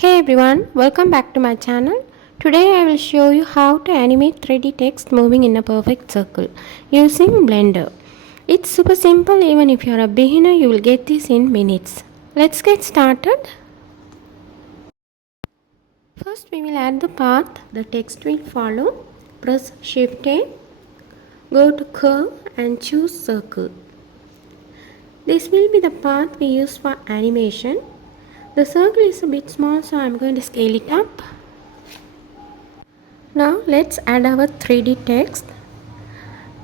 Hey everyone, welcome back to my channel. Today I will show you how to animate 3D text moving in a perfect circle using Blender. It's super simple. Even if you are a beginner, you will get this in minutes. Let's get started. First we will add the path the text will follow. Press Shift A, go to curve and choose circle. This will be the path we use for animation. The circle is a bit small, so I am going to scale it up. Now let's add our 3D text.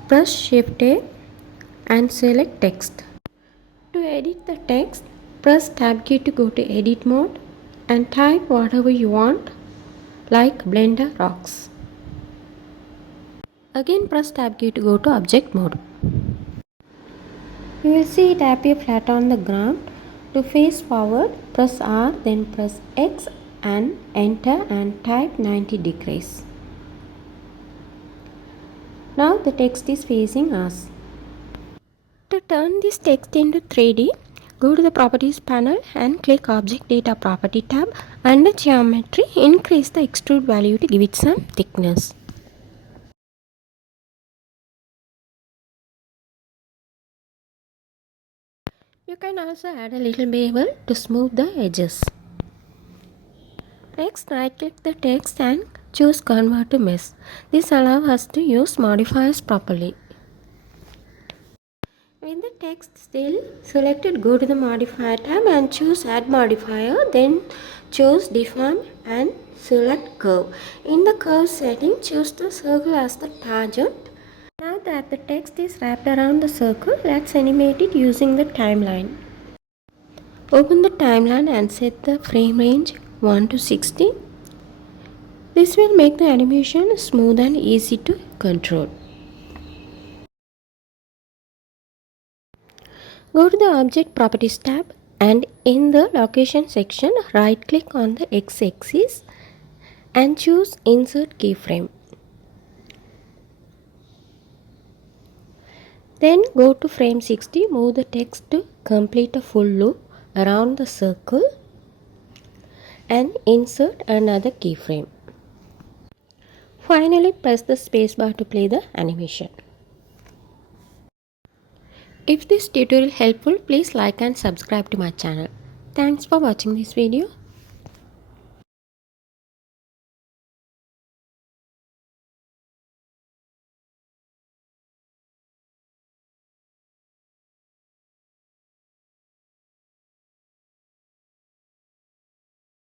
Press Shift A and select text. To edit the text, press Tab key to go to edit mode and type whatever you want, like Blender rocks. Again press Tab key to go to object mode. You will see it appear flat on the ground. To face forward, press R, then press X and enter and type 90 degrees. Now the text is facing us. To turn this text into 3D, go to the Properties panel and click Object Data Property tab. Under Geometry, increase the extrude value to give it some thickness. You can also add a little bevel to smooth the edges. Next, right-click the text and choose Convert to Mesh. This allows us to use modifiers properly. With the text still selected, go to the Modifier tab and choose Add Modifier. Then choose Deform and select Curve. In the curve setting, choose the circle as the target. Now that the text is wrapped around the circle, let's animate it using the timeline. Open the timeline and set the frame range 1 to 60. This will make the animation smooth and easy to control. Go to the Object Properties tab and in the Location section, right click on the X-axis and choose Insert Keyframe. Then go to frame 60, move the text to complete a full loop around the circle and insert another keyframe. Finally, press the spacebar to play the animation. If this tutorial helpful, please like and subscribe to my channel. Thanks for watching this video.